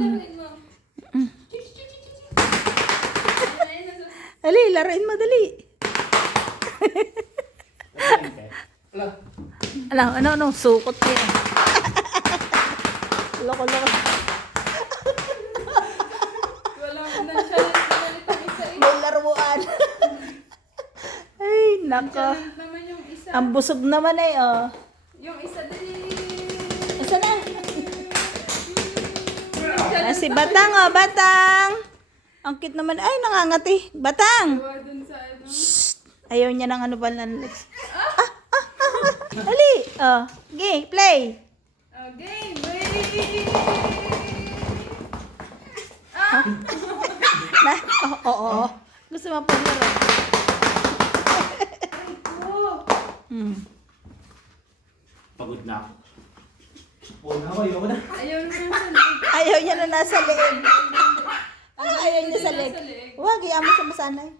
laruin mo. Dali, laruin mo, dali. Ano, sukot ka yan. Loko. Wala mo na challenge ang isa eh. May laruan. Ay, nako. Challenge naman yung isa. Ang busog naman eh, oh. Yung isa din. Asa na? Si Batang, oh, Batang. Ang cute naman. Ay, nangangati. Batang. Gawa dun sa ano. Ayaw niya ng ano pala ng legs. Dali. Oh, okay, play. Okay, Na, oo. Gusto mo pa laro. Pagod na ako. Ayoko na. Ayaw naman sa leeg. Ayaw niya na nasa leeg. Ayaw niya sa leeg. Nasa leeg. Huwag, iyan mo siya masanay.